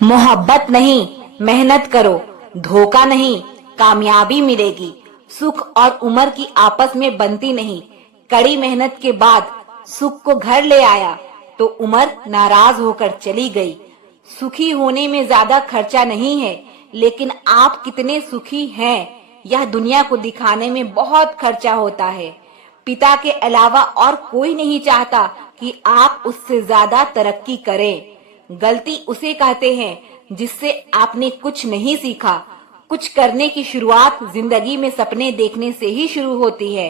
मोहब्बत नहीं, मेहनत करो, धोखा नहीं, कामयाबी मिलेगी। सुख और उम्र की आपस में बनती नहीं। कड़ी मेहनत के बाद सुख को घर ले आया तो उम्र नाराज होकर चली गई। सुखी होने में ज्यादा खर्चा नहीं है, लेकिन आप कितने सुखी हैं यह दुनिया को दिखाने में बहुत खर्चा होता है। पिता के अलावा और कोई नहीं चाहता कि आप उससे ज्यादा तरक्की करें। गलती उसे कहते हैं जिससे आपने कुछ नहीं सीखा। कुछ करने की शुरुआत जिंदगी में सपने देखने से ही शुरू होती है।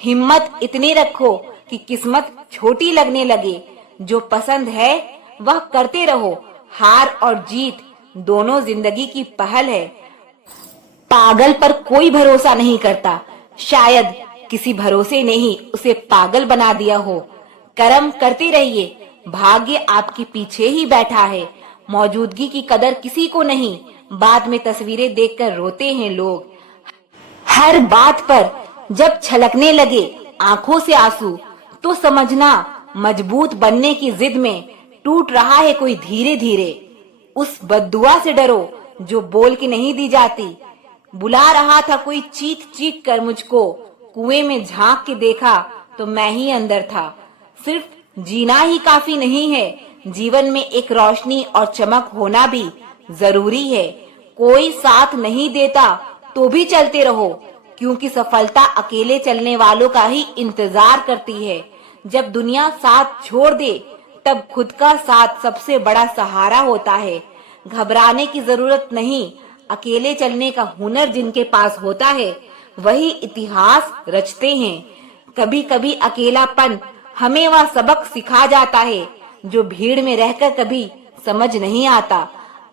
हिम्मत इतनी रखो कि किस्मत छोटी लगने लगे। जो पसंद है वह करते रहो। हार और जीत दोनों जिंदगी की पहल है। पागल पर कोई भरोसा नहीं करता, शायद किसी भरोसे ने ही उसे पागल बना दिया हो। कर्म करते रहिए, भाग्य आपके पीछे ही बैठा है। मौजूदगी की कदर किसी को नहीं, बाद में तस्वीरें देखकर रोते हैं लोग। हर बात पर जब छलकने लगे आंखों से आंसू, तो समझना मजबूत बनने की जिद में टूट रहा है कोई धीरे धीरे। उस बद्दुआ से डरो जो बोल के नहीं दी जाती। बुला रहा था कोई चीख चीख कर मुझको, कुएं में झांक के देखा तो मैं ही अंदर था। सिर्फ जीना ही काफी नहीं है, जीवन में एक रोशनी और चमक होना भी जरूरी है। कोई साथ नहीं देता तो भी चलते रहो, क्योंकि सफलता अकेले चलने वालों का ही इंतजार करती है। जब दुनिया साथ छोड़ दे तब खुद का साथ सबसे बड़ा सहारा होता है। घबराने की जरूरत नहीं, अकेले चलने का हुनर जिनके पास होता है वही इतिहास रचते हैं। कभी कभी अकेलापन हमें वह सबक सिखा जाता है जो भीड़ में रहकर कभी समझ नहीं आता।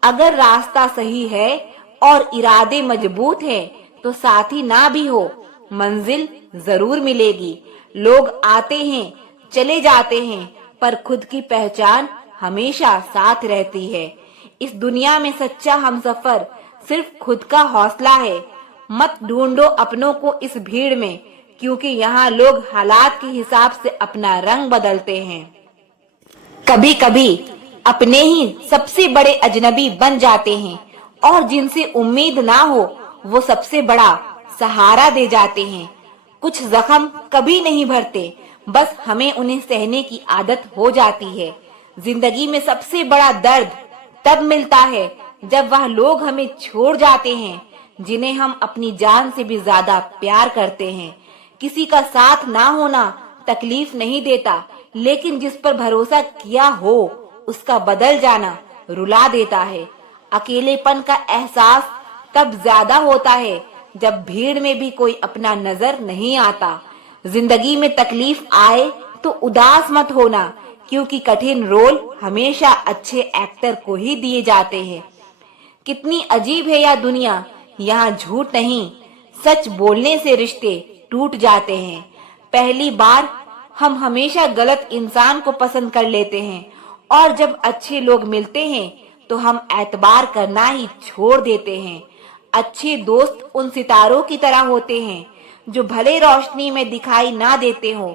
अगर रास्ता सही है और इरादे मजबूत हैं, तो साथी ना भी हो मंजिल जरूर मिलेगी। लोग आते हैं चले जाते हैं, पर खुद की पहचान हमेशा साथ रहती है। इस दुनिया में सच्चा हमसफर सिर्फ खुद का हौसला है। मत ढूंढो अपनों को इस भीड़ में, क्योंकि यहाँ लोग हालात के हिसाब से अपना रंग बदलते हैं। कभी कभी अपने ही सबसे बड़े अजनबी बन जाते हैं, और जिनसे उम्मीद ना हो वो सबसे बड़ा सहारा दे जाते हैं। कुछ जख्म कभी नहीं भरते, बस हमें उन्हें सहने की आदत हो जाती है। जिंदगी में सबसे बड़ा दर्द तब मिलता है जब वह लोग हमें छोड़ जाते हैं जिन्हें हम अपनी जान से भी ज्यादा प्यार करते हैं। किसी का साथ ना होना तकलीफ नहीं देता, लेकिन जिस पर भरोसा किया हो उसका बदल जाना रुला देता है। अकेलेपन का एहसास तब ज्यादा होता है जब भीड़ में भी कोई अपना नजर नहीं आता। जिंदगी में तकलीफ आए तो उदास मत होना, क्योंकि कठिन रोल हमेशा अच्छे एक्टर को ही दिए जाते हैं। कितनी अजीब है यह दुनिया, यहाँ झूठ नहीं, सच बोलने से रिश्ते टूट जाते हैं। पहली बार हम हमेशा गलत इंसान को पसंद कर लेते हैं, और जब अच्छे लोग मिलते हैं तो हम एतबार करना ही छोड़ देते हैं। अच्छे दोस्त उन सितारों की तरह होते हैं जो भले रोशनी में दिखाई ना देते हो,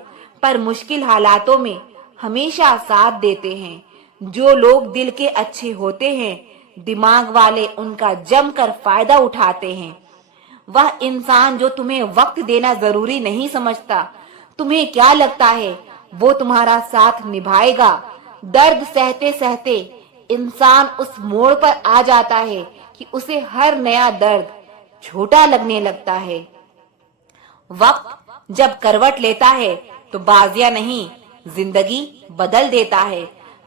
पर मुश्किल हालातों में हमेशा साथ देते हैं। जो लोग दिल के अच्छे होते हैं, दिमाग वाले उनका जमकर फायदा उठाते हैं। वह इंसान जो तुम्हें वक्त देना जरूरी नहीं समझता, तुम्हें क्या लगता है वो तुम्हारा साथ निभाएगा। दर्द सहते सहते इंसान उस मोड़ पर आ जाता है कि उसे हर नया दर्द छोटा लगने लगता है। वक्त जब करवट लेता है तो बाजिया नहीं, जिंदगी बदल देता है।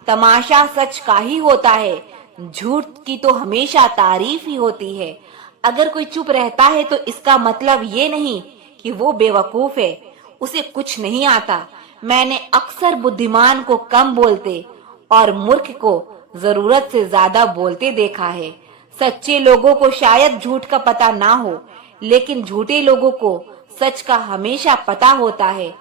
तमाशा सच का ही होता है, झूठ की तो हमेशा तारीफ ही होती है। अगर कोई चुप रहता है तो इसका मतलब ये नहीं कि वो बेवकूफ है, उसे कुछ नहीं आता। मैंने अक्सर बुद्धिमान को कम बोलते और मूर्ख को जरूरत से ज्यादा बोलते देखा है। सच्चे लोगों को शायद झूठ का पता ना हो, लेकिन झूठे लोगों को सच का हमेशा पता होता है।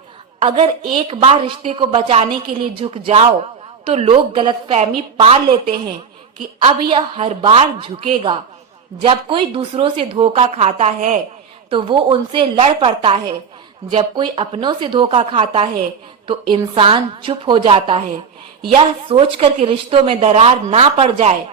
अगर एक बार रिश्ते को बचाने के लिए झुक जाओ तो लोग गलतफहमी पाल लेते हैं कि अब यह हर बार झुकेगा। जब कोई दूसरों से धोखा खाता है तो वो उनसे लड़ पड़ता है। जब कोई अपनों से धोखा खाता है तो इंसान चुप हो जाता है, यह सोचकर कि रिश्तों में दरार ना पड़ जाए।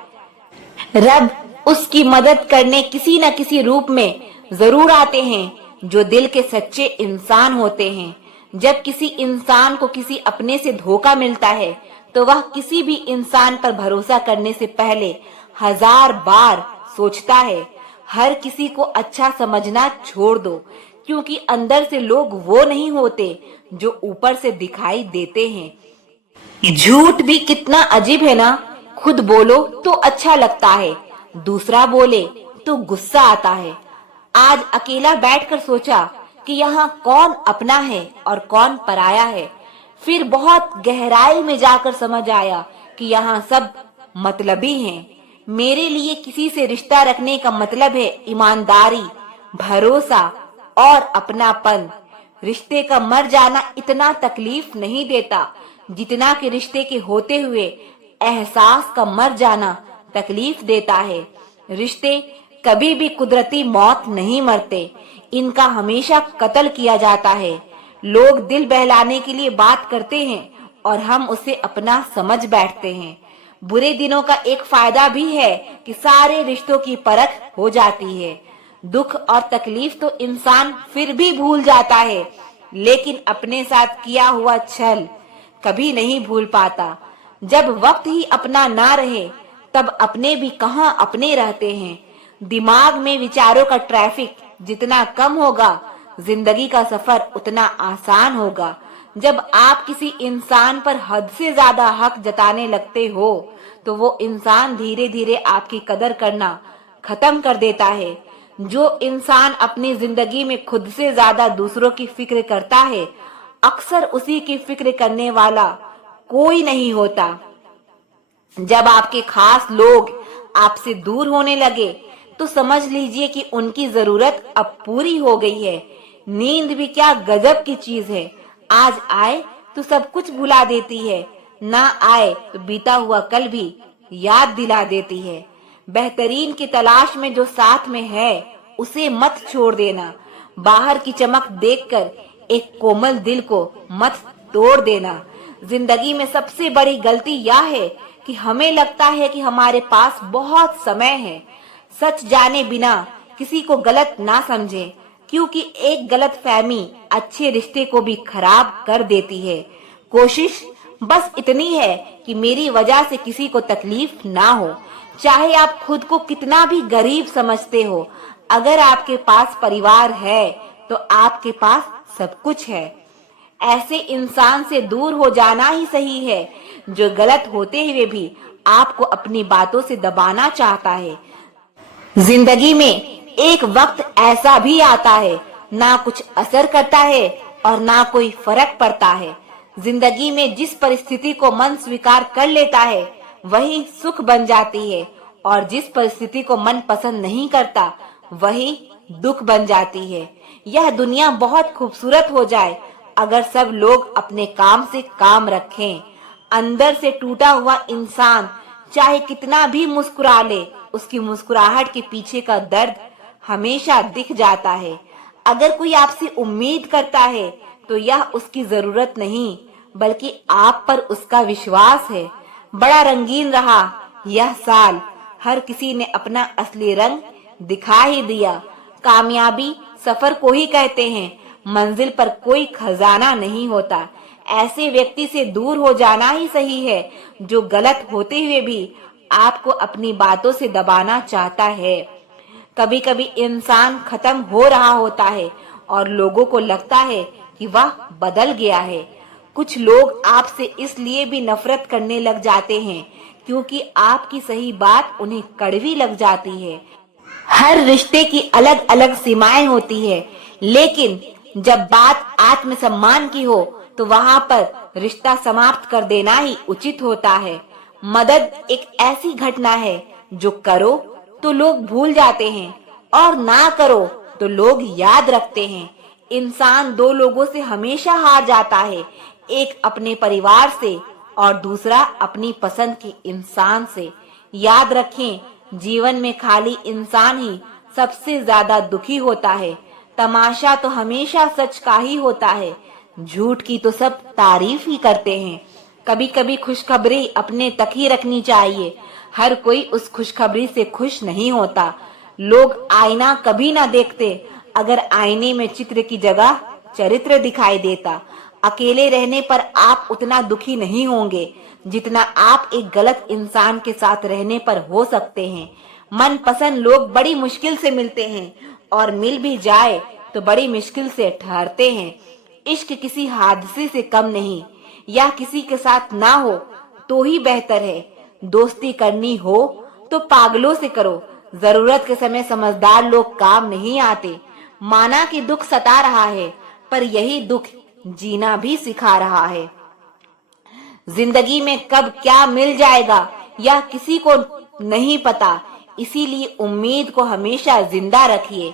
रब उसकी मदद करने किसी न किसी रूप में जरूर आते हैं जो दिल के सच्चे इंसान होते हैं। जब किसी इंसान को किसी अपने से धोखा मिलता है तो वह किसी भी इंसान पर भरोसा करने से पहले 1000 बार सोचता है। हर किसी को अच्छा समझना छोड़ दो, क्योंकि अंदर से लोग वो नहीं होते जो ऊपर से दिखाई देते हैं। झूठ भी कितना अजीब है ना। खुद बोलो तो अच्छा लगता है, दूसरा बोले तो गुस्सा आता है। आज अकेला बैठकर सोचा कि यहाँ कौन अपना है और कौन पराया है। फिर बहुत गहराई में जाकर समझ आया कि यहाँ सब मतलबी हैं। मेरे लिए किसी से रिश्ता रखने का मतलब है ईमानदारी, भरोसा और अपनापन। रिश्ते का मर जाना इतना तकलीफ नहीं देता जितना कि रिश्ते के होते हुए एहसास का मर जाना तकलीफ देता है। रिश्ते कभी भी कुदरती मौत नहीं मरते, इनका हमेशा कत्ल किया जाता है। लोग दिल बहलाने के लिए बात करते हैं और हम उसे अपना समझ बैठते हैं। बुरे दिनों का एक फायदा भी है कि सारे रिश्तों की परख हो जाती है। दुख और तकलीफ तो इंसान फिर भी भूल जाता है, लेकिन अपने साथ किया हुआ छल कभी नहीं भूल पाता। जब वक्त ही अपना ना रहे तब अपने भी कहाँ अपने रहते हैं। दिमाग में विचारों का ट्रैफिक जितना कम होगा, जिंदगी का सफर उतना आसान होगा। जब आप किसी इंसान पर हद से ज्यादा हक जताने लगते हो तो वो इंसान धीरे धीरे आपकी कदर करना खत्म कर देता है। जो इंसान अपनी जिंदगी में खुद से ज्यादा दूसरों की फिक्र करता है, अक्सर उसी की फिक्र करने वाला कोई नहीं होता। जब आपके खास लोग आपसे दूर होने लगे तो समझ लीजिए कि उनकी जरूरत अब पूरी हो गई है। नींद भी क्या गजब की चीज है। आज आए तो सब कुछ भुला देती है, ना आए तो बीता हुआ कल भी याद दिला देती है। बेहतरीन की तलाश में जो साथ में है उसे मत छोड़ देना। बाहर की चमक देखकर एक कोमल दिल को मत तोड़ देना। जिंदगी में सबसे बड़ी गलती यह है कि हमें लगता है कि हमारे पास बहुत समय है। सच जाने बिना किसी को गलत ना समझें, क्योंकि एक गलत फहमी अच्छे रिश्ते को भी खराब कर देती है। कोशिश बस इतनी है कि मेरी वजह से किसी को तकलीफ ना हो, चाहे आप खुद को कितना भी गरीब समझते हो। अगर आपके पास परिवार है तो आपके पास सब कुछ है। ऐसे इंसान से दूर हो जाना ही सही है जो गलत होते हुए भी आपको अपनी बातों से दबाना चाहता है। जिंदगी में एक वक्त ऐसा भी आता है, ना कुछ असर करता है और ना कोई फर्क पड़ता है। जिंदगी में जिस परिस्थिति को मन स्वीकार कर लेता है वही सुख बन जाती है, और जिस परिस्थिति को मन पसंद नहीं करता वही दुख बन जाती है। यह दुनिया बहुत खूबसूरत हो जाए अगर सब लोग अपने काम से काम रखें। अंदर से टूटा हुआ इंसान चाहे कितना भी मुस्कुरा ले, उसकी मुस्कुराहट के पीछे का दर्द हमेशा दिख जाता है। अगर कोई आपसे उम्मीद करता है तो यह उसकी जरूरत नहीं बल्कि आप पर उसका विश्वास है। बड़ा रंगीन रहा यह साल, हर किसी ने अपना असली रंग दिखा ही दिया। कामयाबी सफर को ही कहते हैं, मंजिल पर कोई खजाना नहीं होता। ऐसे व्यक्ति से दूर हो जाना ही सही है जो गलत होते हुए भी आपको अपनी बातों से दबाना चाहता है। कभी कभी इंसान खत्म हो रहा होता है और लोगों को लगता है कि वह बदल गया है। कुछ लोग आपसे इसलिए भी नफरत करने लग जाते हैं क्योंकि आपकी सही बात उन्हें कड़वी लग जाती है। हर रिश्ते की अलग अलग सीमाएं होती है, लेकिन जब बात आत्मसम्मान की हो तो वहां पर रिश्ता समाप्त कर देना ही उचित होता है। मदद एक ऐसी घटना है जो करो तो लोग भूल जाते हैं और ना करो तो लोग याद रखते हैं। इंसान दो लोगों से हमेशा हार जाता है, एक अपने परिवार से और दूसरा अपनी पसंद के इंसान से। याद रखें, जीवन में खाली इंसान ही सबसे ज्यादा दुखी होता है। तमाशा तो हमेशा सच का ही होता है, झूठ की तो सब तारीफ ही करते हैं। कभी कभी खुशखबरी अपने तक ही रखनी चाहिए। हर कोई उस खुशखबरी से खुश नहीं होता। लोग आईना कभी ना देखते। अगर आईने में चित्र की जगह चरित्र दिखाई देता, अकेले रहने पर आप उतना दुखी नहीं होंगे जितना आप एक गलत इंसान के साथ रहने पर हो सकते हैं। मनपसंद लोग बड़ी मुश्किल से मिलते हैं और मिल भी जाए तो बड़ी मुश्किल से ठहरते हैं। इश्क किसी हादसे से कम नहीं, या किसी के साथ ना हो तो ही बेहतर है। दोस्ती करनी हो तो पागलों से करो। जरूरत के समय समझदार लोग काम नहीं आते। माना कि दुख सता रहा है, पर यही दुख जीना भी सिखा रहा है। जिंदगी में कब क्या मिल जाएगा या किसी को नहीं पता, इसीलिए उम्मीद को हमेशा जिंदा रखिए।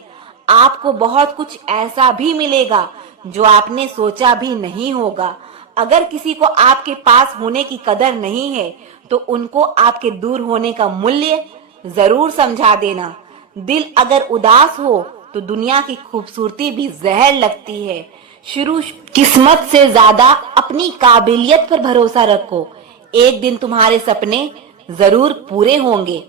आपको बहुत कुछ ऐसा भी मिलेगा जो आपने सोचा भी नहीं होगा। अगर किसी को आपके पास होने की कदर नहीं है तो उनको आपके दूर होने का मूल्य जरूर समझा देना। दिल अगर उदास हो तो दुनिया की खूबसूरती भी जहर लगती है। शुरू किस्मत से ज्यादा अपनी काबिलियत पर भरोसा रखो। एक दिन तुम्हारे सपने जरूर पूरे होंगे।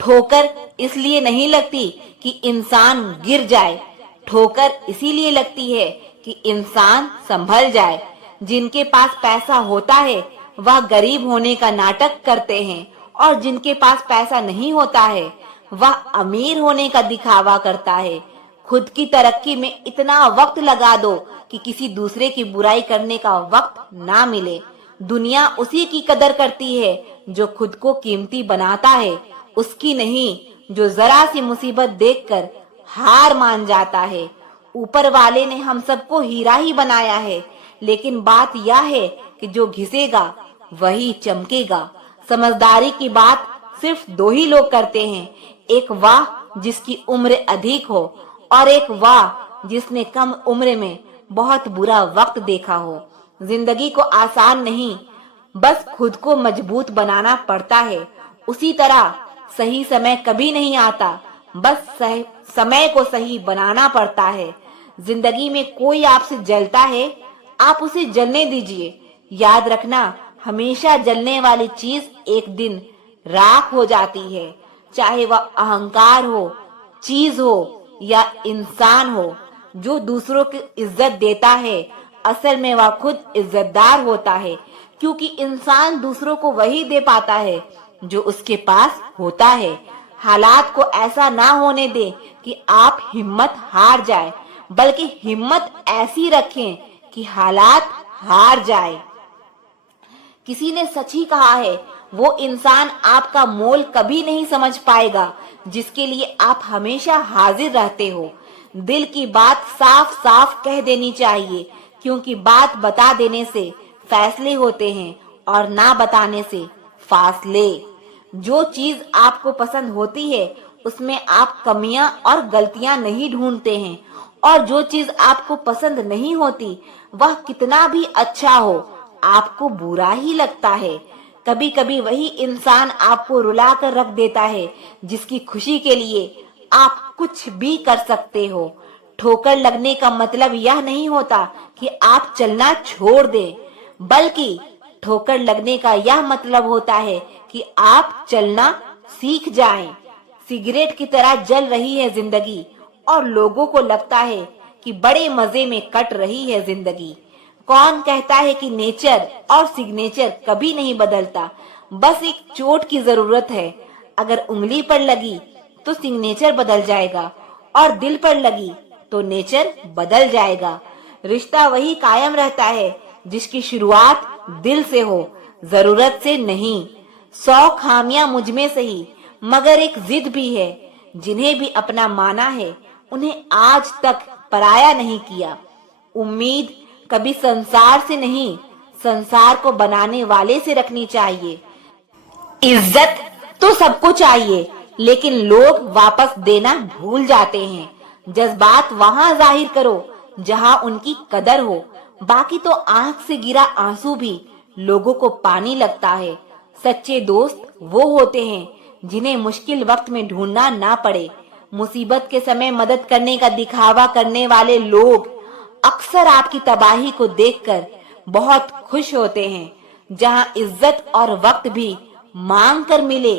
ठोकर इसलिए नहीं लगती कि इंसान गिर जाए, ठोकर इसीलिए लगती है कि इंसान संभल जाए। जिनके पास पैसा होता है वह गरीब होने का नाटक करते हैं, और जिनके पास पैसा नहीं होता है वह अमीर होने का दिखावा करता है। खुद की तरक्की में इतना वक्त लगा दो कि किसी दूसरे की बुराई करने का वक्त ना मिले। दुनिया उसी की कदर करती है जो खुद को कीमती बनाता है, उसकी नहीं जो जरा सी मुसीबत देखकर हार मान जाता है। ऊपर वाले ने हम सबको हीरा ही बनाया है, लेकिन बात यह है कि जो घिसेगा वही चमकेगा। समझदारी की बात सिर्फ दो ही लोग करते हैं, एक वाह जिसकी उम्र अधिक हो, और एक वाह जिसने कम उम्र में बहुत बुरा वक्त देखा हो। जिंदगी को आसान नहीं, बस खुद को मजबूत बनाना पड़ता है। उसी तरह सही समय कभी नहीं आता, बस समय को सही बनाना पड़ता है। जिंदगी में कोई आपसे जलता है, आप उसे जलने दीजिए। याद रखना, हमेशा जलने वाली चीज एक दिन राख हो जाती है। चाहे वह अहंकार हो, चीज हो या इंसान हो। जो दूसरों की इज्जत देता है असल में वह खुद इज्जतदार होता है, क्योंकि इंसान दूसरों को वही दे पाता है जो उसके पास होता है। हालात को ऐसा ना होने दे कि आप हिम्मत हार जाए, बल्कि हिम्मत ऐसी रखें कि हालात हार जाए। किसी ने सच ही कहा है, वो इंसान आपका मोल कभी नहीं समझ पाएगा जिसके लिए आप हमेशा हाजिर रहते हो। दिल की बात साफ साफ कह देनी चाहिए, क्योंकि बात बता देने से फैसले होते हैं और ना बताने से फासले। जो चीज आपको पसंद होती है उसमें आप कमियां और गलतियां नहीं ढूंढते हैं, और जो चीज आपको पसंद नहीं होती वह कितना भी अच्छा हो आपको बुरा ही लगता है। कभी कभी वही इंसान आपको रुला कर रख देता है जिसकी खुशी के लिए आप कुछ भी कर सकते हो। ठोकर लगने का मतलब यह नहीं होता कि आप चलना छोड़ दें, बल्कि ठोकर लगने का यह मतलब होता है कि आप चलना सीख जाएं। सिगरेट की तरह जल रही है जिंदगी, और लोगों को लगता है कि बड़े मजे में कट रही है जिंदगी। कौन कहता है कि नेचर और सिग्नेचर कभी नहीं बदलता? बस एक चोट की जरूरत है। अगर उंगली पर लगी तो सिग्नेचर बदल जाएगा, और दिल पर लगी तो नेचर बदल जाएगा। रिश्ता वही कायम रहता है जिसकी शुरुआत दिल से हो, जरूरत से नहीं। 100 खामियां मुझ में सही, मगर एक जिद भी है। जिन्हें भी अपना माना है उन्हें आज तक पराया नहीं किया। उम्मीद कभी संसार से नहीं, संसार को बनाने वाले से रखनी चाहिए। इज्जत तो सबको चाहिए, लेकिन लोग वापस देना भूल जाते हैं। जज्बात वहां जाहिर करो जहां उनकी कदर हो, बाकी तो आंख से गिरा आंसू भी लोगों को पानी लगता है। सच्चे दोस्त वो होते हैं जिन्हें मुश्किल वक्त में ढूंढना ना पड़े। मुसीबत के समय मदद करने का दिखावा करने वाले लोग अक्सर आपकी तबाही को देखकर बहुत खुश होते हैं। जहां इज्जत और वक्त भी मांग कर मिले,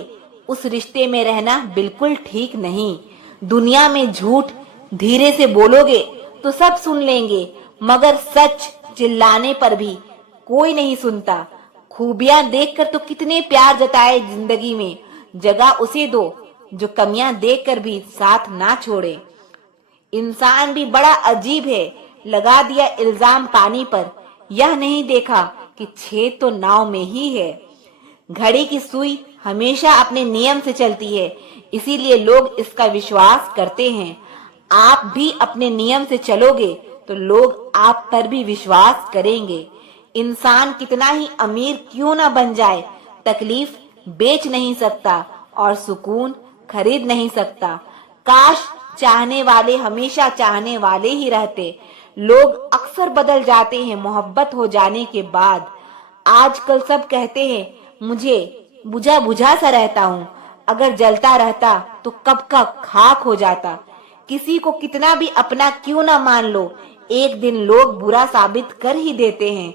उस रिश्ते में रहना बिल्कुल ठीक नहीं। दुनिया में झूठ धीरे से बोलोगे तो सब सुन लेंगे, मगर सच चिल्लाने पर भी कोई नहीं सुनता। खूबियां देखकर तो कितने प्यार जताए जिंदगी में, जगह उसे दो जो कमियां देखकर भी साथ ना छोड़े। इंसान भी बड़ा अजीब है, लगा दिया इल्जाम पानी पर, यह नहीं देखा कि छेद तो नाव में ही है। घड़ी की सुई हमेशा अपने नियम से चलती है, इसीलिए लोग इसका विश्वास करते हैं। आप भी अपने नियम से चलोगे तो लोग आप पर भी विश्वास करेंगे। इंसान कितना ही अमीर क्यों ना बन जाए, तकलीफ बेच नहीं सकता और सुकून खरीद नहीं सकता। काश चाहने वाले हमेशा चाहने वाले ही रहते। लोग अक्सर बदल जाते हैं मोहब्बत हो जाने के बाद। आजकल सब कहते हैं मुझे बुझा बुझा सा रहता हूँ, अगर जलता रहता तो कब का खाक हो जाता। किसी को कितना भी अपना क्यों ना मान लो, एक दिन लोग बुरा साबित कर ही देते हैं।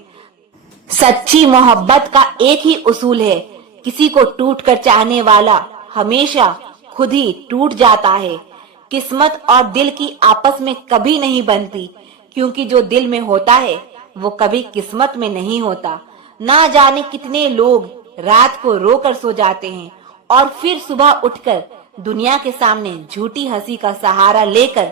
सच्ची मोहब्बत का एक ही उसूल है, किसी को टूट कर चाहने वाला हमेशा खुद ही टूट जाता है। किस्मत और दिल की आपस में कभी नहीं बनती, क्योंकि जो दिल में होता है वो कभी किस्मत में नहीं होता। ना जाने कितने लोग रात को रोकर सो जाते हैं और फिर सुबह उठकर दुनिया के सामने झूठी हंसी का सहारा लेकर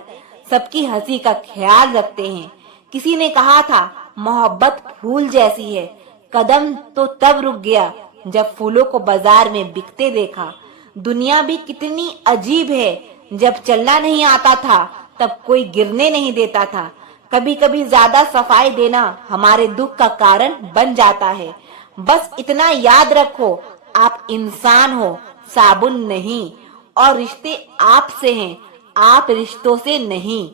सबकी हंसी का ख्याल रखते हैं। किसी ने कहा था मोहब्बत फूल जैसी है, कदम तो तब रुक गया जब फूलों को बाजार में बिकते देखा। दुनिया भी कितनी अजीब है, जब चलना नहीं आता था तब कोई गिरने नहीं देता था। कभी कभी ज्यादा सफाई देना हमारे दुख का कारण बन जाता है। बस इतना याद रखो, आप इंसान हो, साबुन नहीं, और रिश्ते आपसे हैं, आप रिश्तों से नहीं।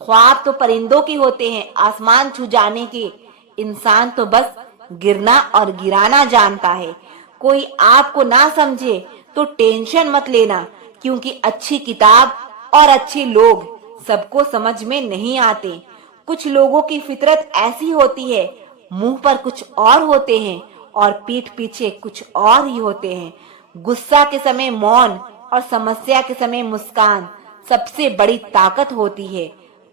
ख्वाब तो परिंदों के होते हैं आसमान छू जाने के, इंसान तो बस गिरना और गिराना जानता है। कोई आपको ना समझे तो टेंशन मत लेना, क्योंकि अच्छी किताब और अच्छे लोग सबको समझ में नहीं आते। कुछ लोगों की फितरत ऐसी होती है, मुंह पर कुछ और होते हैं और पीठ पीछे कुछ और ही होते हैं। गुस्सा के समय मौन और समस्या के समय मुस्कान सबसे बड़ी ताकत होती है।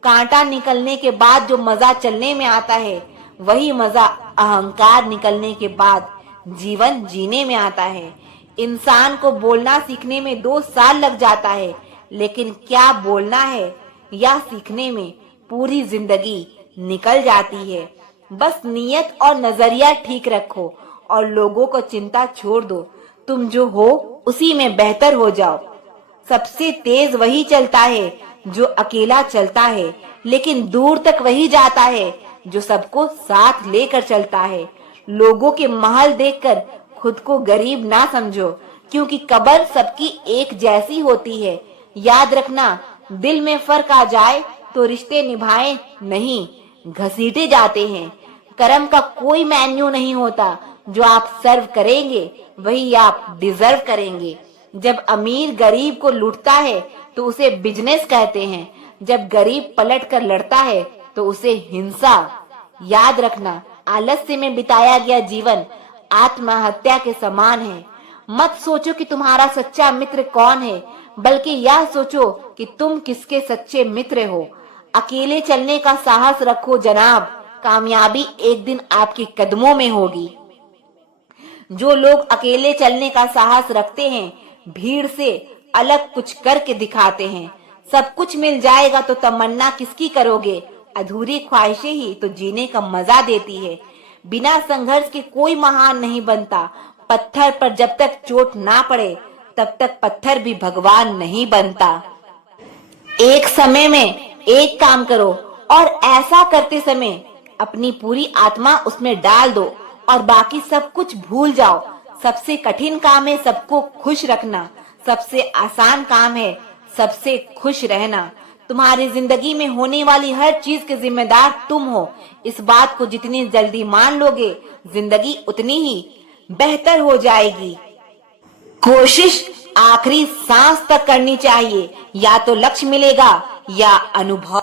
कांटा निकलने के बाद जो मजा चलने में आता है, वही मजा अहंकार निकलने के बाद जीवन जीने में आता है। इंसान को बोलना सीखने में 2 साल लग जाता है, लेकिन क्या बोलना है यह सीखने में पूरी जिंदगी निकल जाती है। बस नियत और नजरिया ठीक रखो और लोगों को चिंता छोड़ दो। तुम जो हो उसी में बेहतर हो जाओ। सबसे तेज वही चलता है जो अकेला चलता है, लेकिन दूर तक वही जाता है जो सबको साथ लेकर चलता है। लोगों के महल देखकर खुद को गरीब ना समझो, क्योंकि कब्र सबकी एक जैसी होती है। याद रखना, दिल में फर्क आ जाए तो रिश्ते निभाए नहीं, घसीटे जाते हैं। कर्म का कोई मेन्यू नहीं होता, जो आप सर्व करेंगे वही आप डिजर्व करेंगे। जब अमीर गरीब को लूटता है तो उसे बिजनेस कहते हैं, जब गरीब पलट कर लड़ता है तो उसे हिंसा। याद रखना, आलस्य में बिताया गया जीवन आत्महत्या के समान है। मत सोचो कि तुम्हारा सच्चा मित्र कौन है, बल्कि यह सोचो कि तुम किसके सच्चे मित्र हो। अकेले चलने का साहस रखो जनाब, कामयाबी एक दिन आपके कदमों में होगी। जो लोग अकेले चलने का साहस रखते हैं, भीड़ से अलग कुछ करके दिखाते हैं। सब कुछ मिल जाएगा तो तमन्ना किसकी करोगे, अधूरी ख्वाहिशें ही तो जीने का मजा देती है। बिना संघर्ष के कोई महान नहीं बनता। पत्थर पर जब तक चोट ना पड़े तब तक पत्थर भी भगवान नहीं बनता। एक समय में एक काम करो और ऐसा करते समय अपनी पूरी आत्मा उसमें डाल दो और बाकी सब कुछ भूल जाओ। सबसे कठिन काम है सबको खुश रखना, सबसे आसान काम है सबसे खुश रहना। तुम्हारी जिंदगी में होने वाली हर चीज के जिम्मेदार तुम हो। इस बात को जितनी जल्दी मान लोगे, जिंदगी उतनी ही बेहतर हो जाएगी। कोशिश आखिरी सांस तक करनी चाहिए, या तो लक्ष्य मिलेगा या अनुभव।